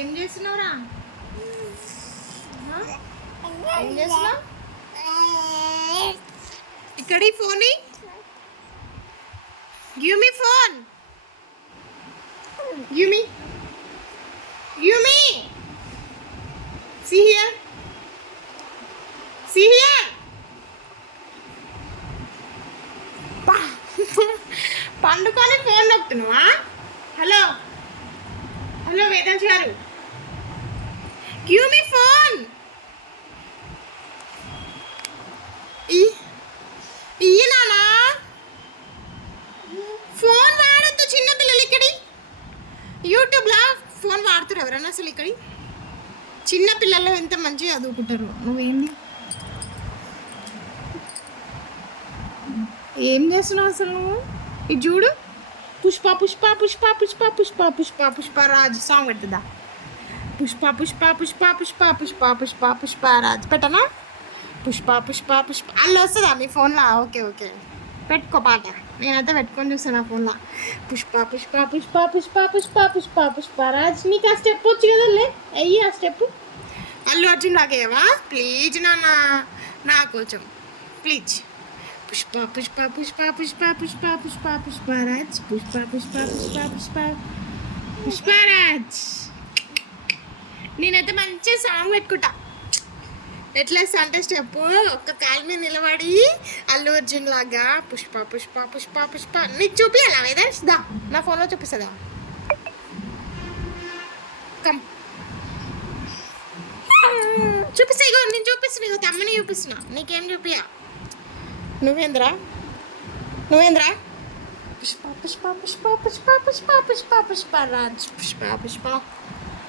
ఏం చేస్తున్నావురా? ఏం చేస్తున్నావు? ఇక్కడ phone give me phone. Give me see here పండుకొని ఫోన్ నొక్కుతున్నావా? హలో హలో వేదాంశ్ గారు, గివ్ మీ ఫోన్. నానా ఫోన్ వాడద్దు, చిన్నపిల్లలు ఇక్కడి యూట్యూబ్లో ఫోన్ వాడుతారు ఎవరన్నా? అసలు ఇక్కడి చిన్నపిల్లలు ఎంత మంచిగా చదువుకుంటారు. నువ్వేంది ఏం చేస్తున్నావు అసలు నువ్వు? ఇది చూడు, పుష్ప పుష్ప పుష్ప పుష్ప పుష్ప పుష్ప పుష్పరాజ్ సాంగ్ పెడుతుందా? పుష్ప పుష్ప పుష్ప పుష్ప పుష్ప పుష్ప పుష్పరాజ్ పెట్టనా? పుష్ప పుష్ప పుష్ప అల్ల వస్తుందా మీ ఫోన్లో? ఓకే ఓకే పెట్టుకో పాట, నేనైతే పెట్టుకొని చూస్తాను నా ఫోన్లో. పుష్ప పుష్ప పుష్ప పుష్ప పుష్ప పుష్ప పుష్పరాజ్. నీకు ఆ స్టెప్ వచ్చు కదా, లే అయ్యి ఆ స్టెప్. అల్లు అర్జున్ నాకేవా ప్లీజ్ నాన్న, నా కొంచెం ప్లీజ్. పుష్ప పుష్ప పుష్ప పుష్ప పుష్ప పుష్ప పుష్పరాజ్ పుష్ప పుష్ప పుష్ప పుష్ప పుష్పరాజ్. నేనైతే మంచి సాంగ్ పెట్టుకుంటా. ఎట్లా అంటే స్టెప్ ఒక్క కాలు మీద నిలబడి అల్లు అర్జున్ లాగా పుష్ప పుష్ప పుష్ప పుష్ప. నీకు చూపించాలా వేదాంశ్? దా నా ఫోన్లో చూపిస్తుందా? కమ్ చూపిస్తా. ఇగో నేను చూపిస్తున్నా, ఇగో తమ్మని చూపిస్తున్నా, నీకేం చూపియా. నువ్వేంద్రా పుష్ప పుష్ప పుష్ప పుష్ప పుష్ప పుష్ప పుష్పరాజ్ పుష్ప పుష్ప